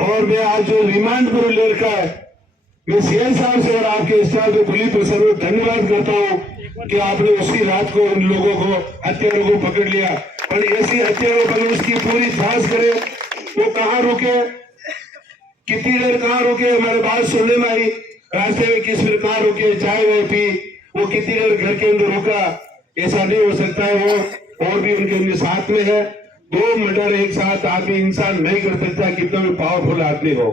और मैं आज जो रिमांड पर ले रखा है, मैं सीएम साहब से और आपके स्टाफ के पुलिस प्रशासन को धन्यवाद करता हूँ कि आपने उसी रात को उन लोगों को हत्यारों को पकड़ लिया। और ऐसी हत्यारों पर उसकी पूरी जांच करे, वो कहाँ रुके, कितनी देर कहाँ रुके, हमारे बात सुनने में आई, रास्ते में किस फिर कहाँ रुके, चाय वह पी, वो कितनी देर घर के अंदर रुका, ऐसा नहीं हो सकता है। वो और भी उनके साथ में है, 2 मर्डर एक साथ आदमी इंसान नहीं कर सकता, कितना भी पावरफुल आदमी हो।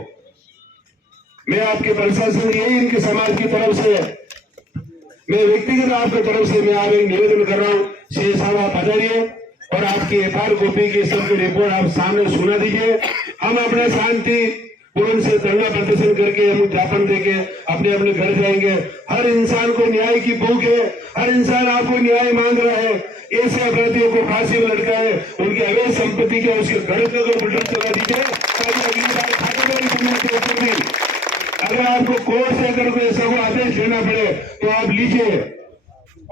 मैं आपके प्रशासन यही इनके समाज की तरफ से, मैं व्यक्तिगत आपकी तरफ से मैं आप एक निवेदन कर रहा हूँ, शेर साहब आप पधारिए और आपकी एफआईआर कॉपी की सबकी रिपोर्ट आप सामने सुना दीजिए। हम अपने शांति पूर्ण से धरना प्रदर्शन करके हम ज्ञापन देके अपने अपने घर जाएंगे। हर इंसान को न्याय की भूख है, हर इंसान आपको न्याय मांग रहा है। ऐसे अपराधियों को फांसी में लटका है, उनकी अवैध संपत्ति के उसके घर को बुलडोजर चला दीजिए ताकि अगली बार खातेदारी करने के ऊपर भी अगर आपको कोर्ट से अगर कोई ऐसा को आदेश लेना पड़े तो आप लीजिए,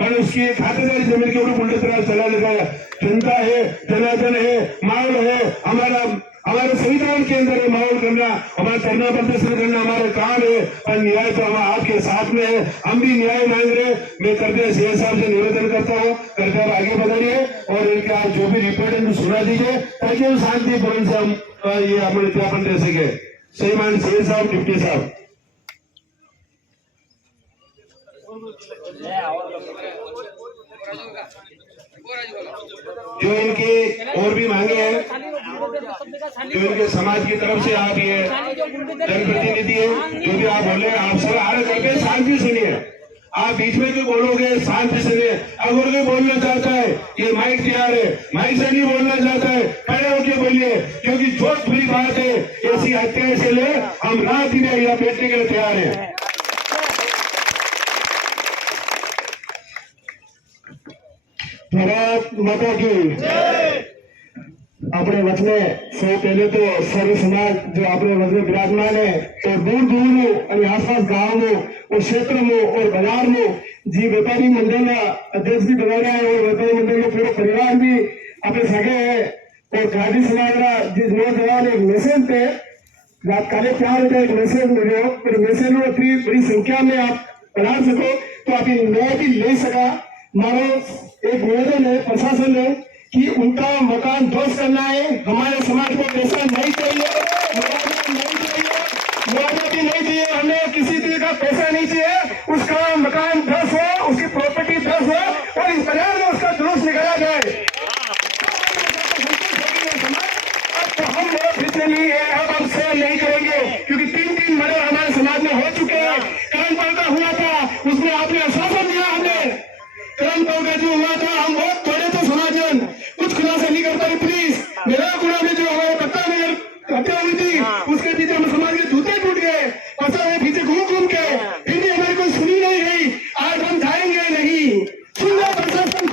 और उसकी खातेदारी जमीन के ऊपर बुलडोजर चला लगाया। जनता है, जनार्दन है, माहौल है, हमारे संविधान के अंदर है माहौल करना, हमारा धरना प्रदर्शन करना हमारा काम है। और न्याय तो हम आपके साथ में है, हम भी न्याय मांग रहे। मैं कृपया सीएम साहब से निवेदन करता हूँ, कृपया आगे बढ़ाइए और इनके आज जो भी रिपोर्ट है सुना दीजिए ताकि हम शांतिपूर्ण से हम ये अपने ज्ञापन दे सके। श्रीमान सीएम साहब, डिप्टी साहब, जो इनकी और भी मांगे हैं, जो इनके समाज की तरफ से आप ये जनप्रतिनिधि है, जो भी आप बोल रहे हैं, आप सब आगे करके शांति सुनिए। आप बीच में क्यों बोलोगे, शांति सुनिए। अगर कोई बोलना चाहता है, ये माइक तैयार है, माइक से नहीं बोलना चाहता है खड़े होके बोलिए, क्योंकि जो बुरी बात है ऐसी हत्या से ले हम रात दिन यहाँ बैठने के लिए तैयार है। भारत माता की अपने वचने से पहले तो सर्व समाज जो अपने वचने विराजमान है तो दूर दूर में आसपास गाँव में और क्षेत्र में और बाजार में जी व्यापारी मंडल अध्यक्ष भी बना रहा है और व्यापारी मंडल में पूरे परिवार भी अपने सगे है और गाड़ी समाज का जिस नौजवान एक मैसेज पे रात काले 4 बजे एक मैसेज मिले फिर मैसेज में इतनी बड़ी संख्या में आप बना सको तो अभी न्याय भी ले सका। हमारा एक निवेदन है प्रशासन है कि उनका मकान ध्वस्त करना है। हमारे समाज को पैसा नहीं चाहिए, मुआवजा भी नहीं चाहिए, हमें किसी तरह का पैसा नहीं चाहिए। उसका मकान ध्वस्त हो, उसकी प्रॉपर्टी ध्वस्त हो और इस बाजार में उसका जुलूस निकाला जाए। तो हम लोग फिर नहीं है, अब सहन नहीं करेंगे क्योंकि 3 मर्डर हमारे समाज में हो चुके हैं। करमपाल का हुआ था, उसमें आपने आश्वासन दिया, हमने करमपाल का जो हुआ था हम बहुत थोड़े तो समाजन कुछ खुलासा नहीं कर पाई। पुलिस मेरा में जो हमारे पत्ता में हत्या हुई थी उसके पीछे हम समाज के जूते टूट गए, पता है पीछे घूम घूम के फिर भी हमारी कोई सुनी नहीं गई। आज हम जाएंगे नहीं, सुनना प्रशासन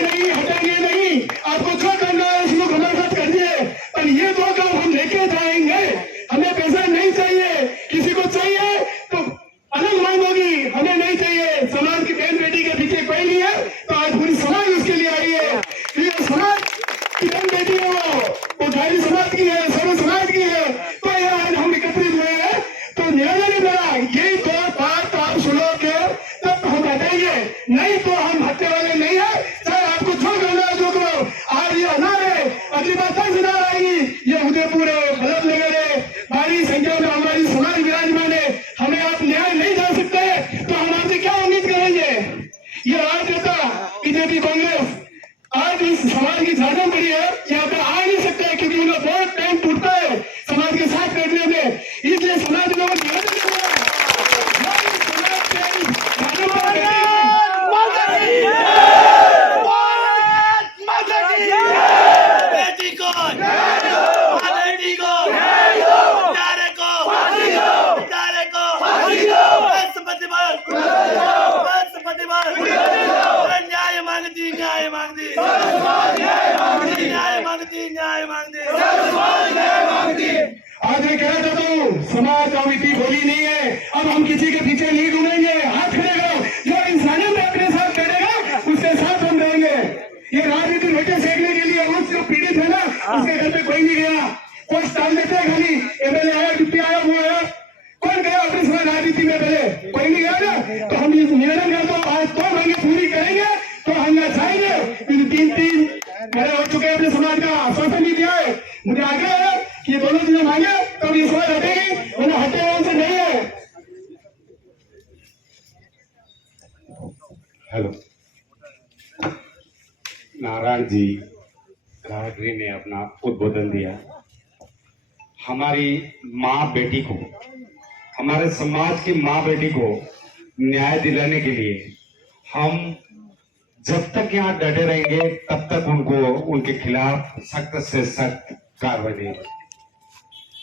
नहीं, हटेंगे नहीं। आपको जो करना है उस लोग हमारे साथ करिए, पर ये 2 काम हम लेके जाएंगे। हमें पैसा नहीं चाहिए, किसी को चाहिए तो अलग मांग होगी, हमें नहीं चाहिए। समाज की बहन बेटी के पीछे कोई नहीं है तो आज पूरी समाज उसके लिए आई है। तो समाज की बहन बेटी है, वो गायरी समाज की है, सर्व समाज की है, तो ये आज हम एकत्रित हुए हैं। तो निवेदन मेरा यही 2 बात आप सुनोगे तब हम हटेंगे, नहीं तो हम हटने वाले नहीं है। चाहे आपको जो करना है जो करो। आज ये अनार है, अगली बार 10 अनार आएगी। ये उदयपुर है, बल्लभनगर है, भारी संख्या में हमारी समाज विराजमान है। हमें आप न्याय नहीं जा सकते तो हम आपसे क्या उम्मीद करेंगे। ये राजनेता बीजेपी कांग्रेस आज इस समाज की ज्यादा बड़ी है, यहाँ पे आ नहीं सकते क्योंकि उनका बहुत टाइम टूटता है समाज के साथ बैठने में। इसलिए समाज लोग आज मैं कहना चाहता हूँ समाज कमेटी बोली नहीं है। अब हम किसी के पीछे नहीं घूमेंगे, हाथ खड़े करो, जो इंसानियत में अपने साथ करेगा उसके साथ हम रहेंगे। ये राजनीति रोटे सेकने के लिए उस जो पीड़ित है ना उसके घर पे कोई नहीं गया, कोई स्टाल देते हैं खाली एमएलए आया डिप्टी आया वो आया, कौन गया अपनी समय राजनीति में पहले? कोई नहीं गया ना। तो हम निवेदन करते हैं आज 2 महीने पूरी करेंगे तो हम यहाँ जाएंगे। 3 मेरे हो चुके हैं अपने समाज का आश्वासन भी दिया है, मुझे आगे है कि ये दोनों चीजें मांगे तो ये समय हटेगी, वरना हटे उनसे नहीं है। हेलो, नारायण जी गाडरी ने अपना उद्बोधन दिया। हमारी माँ बेटी को, हमारे समाज की माँ बेटी को न्याय दिलाने के लिए हम जब तक यहाँ डटे रहेंगे तब तक उनको उनके खिलाफ सख्त से सख्त कार्रवाई देंगे।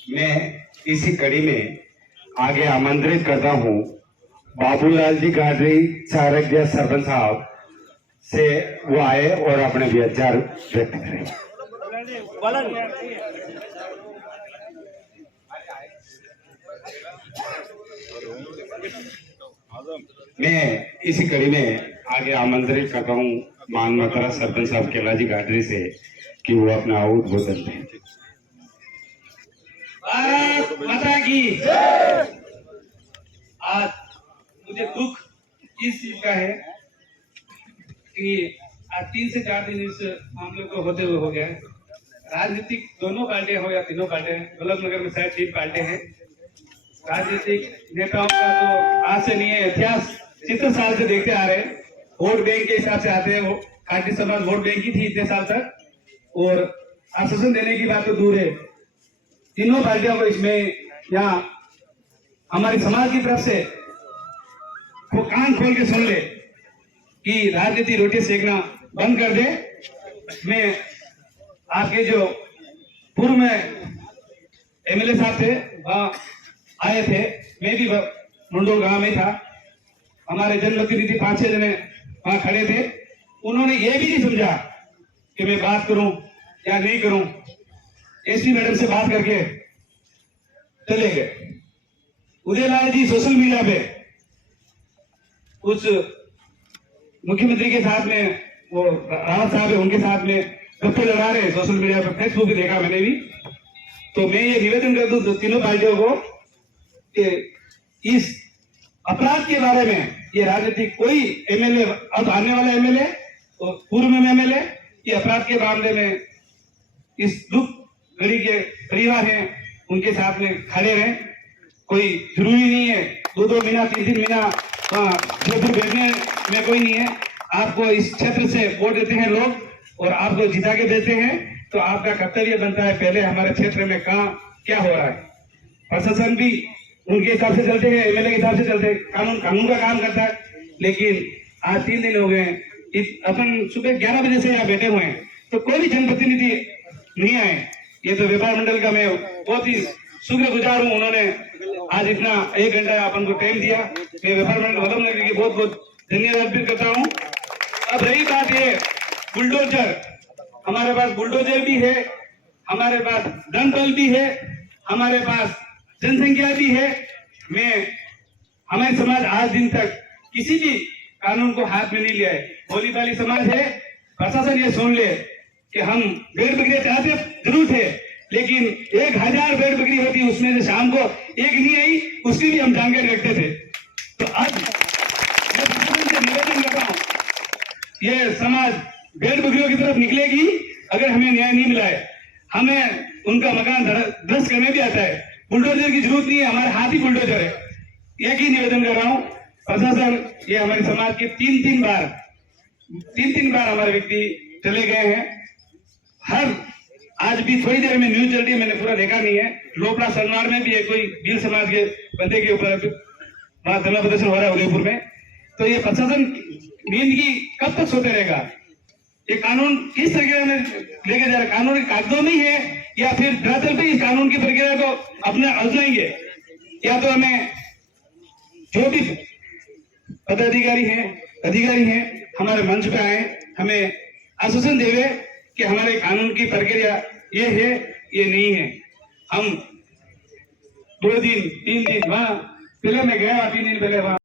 मैं इसी कड़ी में आगे आमंत्रित करता हूँ बाबूलाल जी गाडरी चारज्ञ सरपंच साहब से वो आए और अपने विचार व्यक्त करें। मैं इसी कड़ी में आगे आमंत्रित करता हूँ मानमतरा सरपंच साहब केला जी गाडरी से कि वो अपना उद्बोधन दें। भारत माता की जय। आज मुझे दुख इस चीज का है कि आज 3 से 4 दिन इस मामले को होते हुए हो गया है। राजनीतिक दोनों पार्टियां हो या तीनों पार्टियां, वल्लभनगर में शायद 3 पार्टियां हैं। राजनीतिक नेताओं का तो आज से नहीं है, इतिहास 70 साल से देखते आ रहे हैं। वोट बैंक के हिसाब से आते हैं, वो खाटी समाज वोट बैंक ही थी इतने साल तक, और आश्वासन देने की बात तो दूर है। तीनों पार्टियों को इसमें यहाँ हमारी समाज की तरफ से वो कान खोल के सुन ले कि राजनीति रोटी सेकना बंद कर दे। मैं आपके जो पूर्व में एमएलए साहब थे वहां आए थे, मैं भी मुंडोल गांव में था। हमारे जनप्रतिनिधि 5-6 जने वहां खड़े थे। उन्होंने ये भी नहीं समझा कि मैं बात करूं या नहीं करूं। एसपी मैडम से बात करके चले गए। उदयलाल जी सोशल मीडिया पे उस मुख्यमंत्री के साथ में, वो रावत साहब है उनके साथ में गप्पे लड़ा रहे सोशल मीडिया पे, फेसबुक पे देखा मैंने भी। तो मैं ये निवेदन कर दूं तीनों पार्टियों को कि इस अपराध के बारे में ये राजनीतिक कोई एमएलए, अब आने वाला एमएलए और पूर्व में एमएलए, ये अपराध के मामले में इस दुख घड़ी के परिवार हैं उनके साथ में खड़े रहें। कोई जरूरी नहीं है 2-2 महीना 3-3 महीना जयपुर भेजने में कोई नहीं है। आपको इस क्षेत्र से वोट देते हैं लोग और आपको जिता के देते हैं, तो आपका कर्तव्य बनता है पहले हमारे क्षेत्र में कहाँ क्या हो रहा है। प्रशासन भी उनके हिसाब से चलते हैं, एमएलए के हिसाब से चलते हैं, कानून का काम करता है। लेकिन आज 3 दिन हो गए अपन सुबह 11 बजे से यहाँ बैठे हुए हैं, तो कोई भी जनप्रतिनिधि नहीं आए। ये तो व्यापार मंडल का मैं बहुत ही शुक्रगुजार हूँ, उन्होंने आज इतना 1 घंटा अपन को टाइम दिया। मैं व्यापार मंडल वल्लभनगर की बहुत बहुत धन्यवाद अर्पित करता हूँ। अब रही बात ये बुलडोजर, हमारे पास बुलडोजर भी है, हमारे पास धन बल भी है, हमारे पास जनसंख्या भी है। हमारे समाज आज दिन तक किसी भी कानून को हाथ में नहीं लिया है। भोली भाली समाज है। प्रशासन ये सुन ले कि हम भेड़ बकरियां चाहते जरूर थे, लेकिन 1000 भेड़ बकरी होती उसमें से शाम को एक नहीं आई, उसकी भी हम जानकारी रखते थे। तो आज मैं प्रशासन से निवेदन कर रहा हूँ, ये समाज भेड़ बकरियों की तरफ निकलेगी अगर हमें न्याय नहीं मिला है। हमें उनका मकान ध्वस्त करने भी आता है, बुलडोजर की जरूरत नहीं है, हमारे हाथ ही बुलडोजर है। एक ही निवेदन कर रहा हूँ प्रशासन, ये हमारे समाज के 3-3 बार हमारे व्यक्ति चले गए हैं। हर आज भी थोड़ी देर में न्यूज चल रही है, मैंने पूरा देखा नहीं है। लोपड़ा सलवार में भी है, कोई भील समाज के बंदे के ऊपर वहां धरना प्रदर्शन हो रहा है उदयपुर में। तो ये प्रशासन नींद की कब तक सोते रहेगा? ये कानून किस तरीके में लेके जा रहा है? कानून कागजों में ही है या फिर धरातल पे इस कानून की प्रक्रिया को अपने आजमाएंगे? या तो हमें जो भी पदाधिकारी हैं हमारे मंच पे आए, हमें आश्वासन देवे कि हमारे कानून की प्रक्रिया ये है ये नहीं है। हम 2 दिन 3 दिन वहां पहले मैं गया 3 दिन पहले वहां